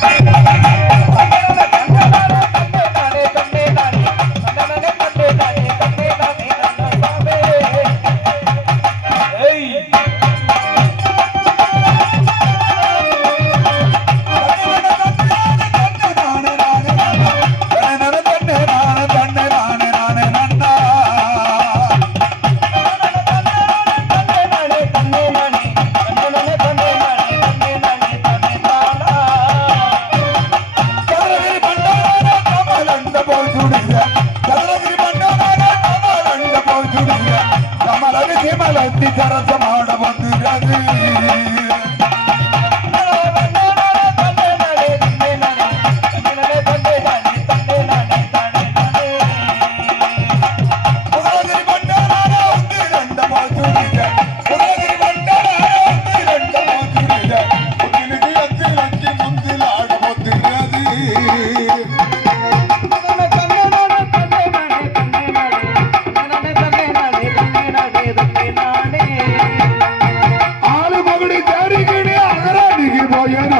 Música கட்டி கரசமாட வந்துடாது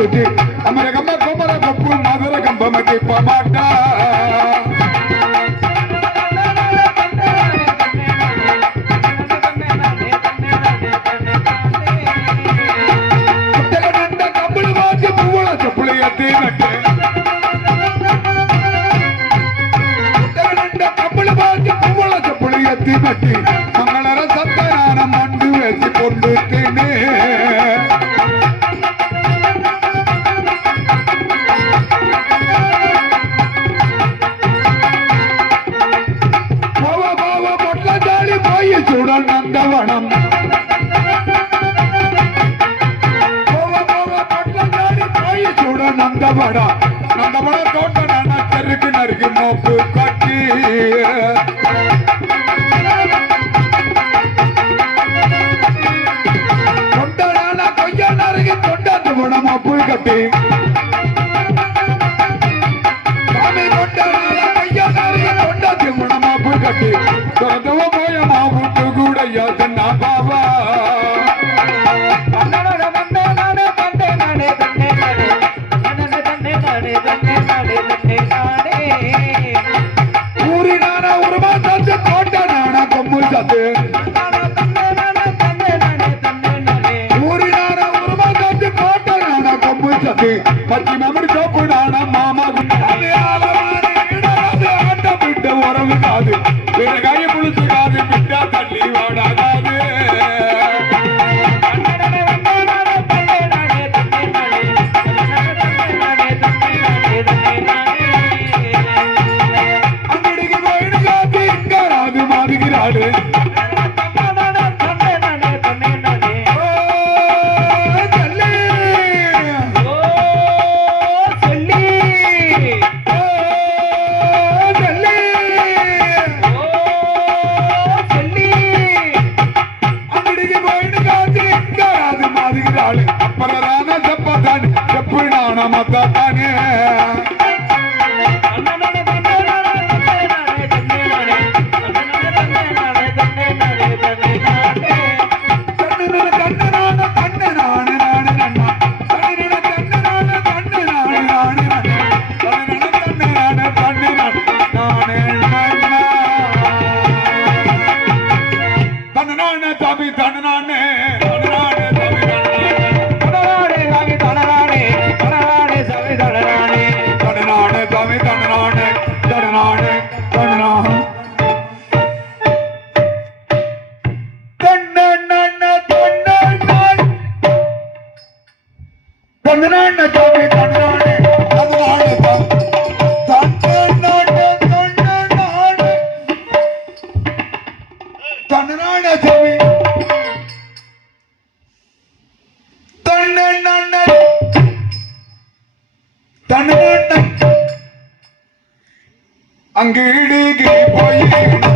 ದುಡ್ಡು ಅಮರ ಗಮ್ಮ ಗೊಬ್ಬರ ಕಪ್ಪು ಮಧುರ ಗಂಬ ಮತ್ತೆ ಪಮಾಟ Thank you. புற நந்தவனம் நந்தபடா நந்தபடா தோட்டடா நருக்கு நருக்கு மோப்பு கட்டி. கொண்டடான கொய்யா நருக்கு தொண்டாந்து போன மோப்பு கட்டி. காத்து ஊரினார உருவம் காத்து கோட்டை நாட கொம்பு சத்து பத்தி மமடி தோப்பு நாட மாமா அது ஆழமான ஆட்டம் விட்டு உறவு காது. நாடு அப்பறதான தப்பதானே செப்பு நான மத்தானே தன்னுமாட்டம் அங்கீடுக்கு போய்